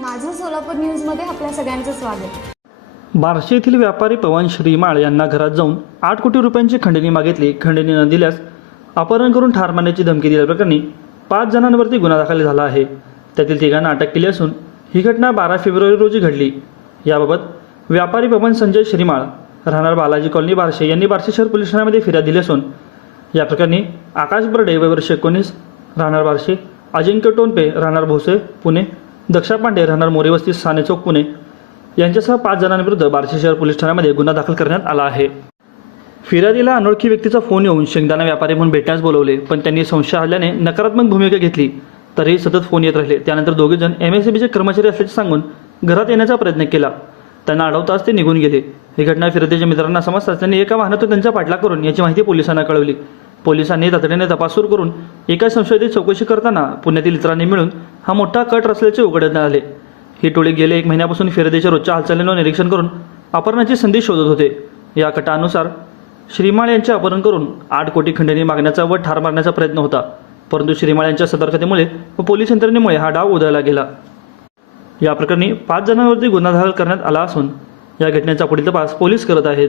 माझं सोलापूर न्यूजमध्ये आपल्या सगळ्यांचं स्वागत. बार्शी येथील व्यापारी पवन श्रीमाळ यांना घरात जाऊन आठ कोटी रुपयांची खंडणी मागितली. खंडणी न दिल्यास अपहरण करून ठार मारण्याची धमकी दिल्याप्रकरणी पाच जणांवरती गुन्हा दाखल झाला आहे. त्यातील तिघांना अटक केली असून ही घटना बारा फेब्रुवारी रोजी घडली. याबाबत व्यापारी पवन संजय श्रीमाळ राहणार बालाजी कॉलनी बार्शी यांनी बार्शी शहर पोलीस ठाण्यामध्ये फिर्याद दिली असून या प्रकरणी आकाश बर्डे वय वर्ष एकोणीस राहणार बार्शी अजिंक्य टोनपे राहणार भोसे पुणे दक्षा पांडे राहणार मोरेवस्ती साने चौक पुणे. यांच्यासह पाच जणांविरुद्ध बार्शी शहर पोलीस ठाण्यामध्ये गुन्हा दाखल करण्यात आला आहे. फिर्यादीला अनोळखी व्यक्तीचा फोन येऊन शेंगदाणा व्यापारी म्हणून भेटण्यास बोलवले पण त्यांनी संशय आल्याने नकारात्मक भूमिका घेतली. तरीही सतत फोन येत राहिले. त्यानंतर दोघे जण एम एस बीचे कर्मचारी असल्याचे सांगून घरात येण्याचा प्रयत्न केला. त्यांना अडवताच ते निघून गेले. ही घटना फिरतेच्या मित्रांना समजताच त्यांनी एका वाहनातून त्यांचा पाठला करून याची माहिती पोलिसांना कळवली. पोलिसांनी तातडीने तपास सुरू करून एका संशयित चौकशी करताना पुण्यातील इतरांनी मिळून हा मोठा कट रचल्याचे उघडण्यात आले. ही टोळी गेले एक महिन्यापासून फिरदेच्या रोजच्या हालचालींवर निरीक्षण करून अपहरणाची संधी शोधत होते. या कटानुसार श्रीमाळ यांचे अपहरण करून आठ कोटी खंडणी मागण्याचा व ठार मारण्याचा प्रयत्न होता. परंतु श्रीमाळ यांच्या सतर्कतेमुळे व पोलीस यंत्रणेमुळे हा डाव उधळला गेला. या प्रकरणी पाच जणांवरती गुन्हा दाखल करण्यात आला असून या घटनेचा पुढील तपास पोलीस करत आहेत.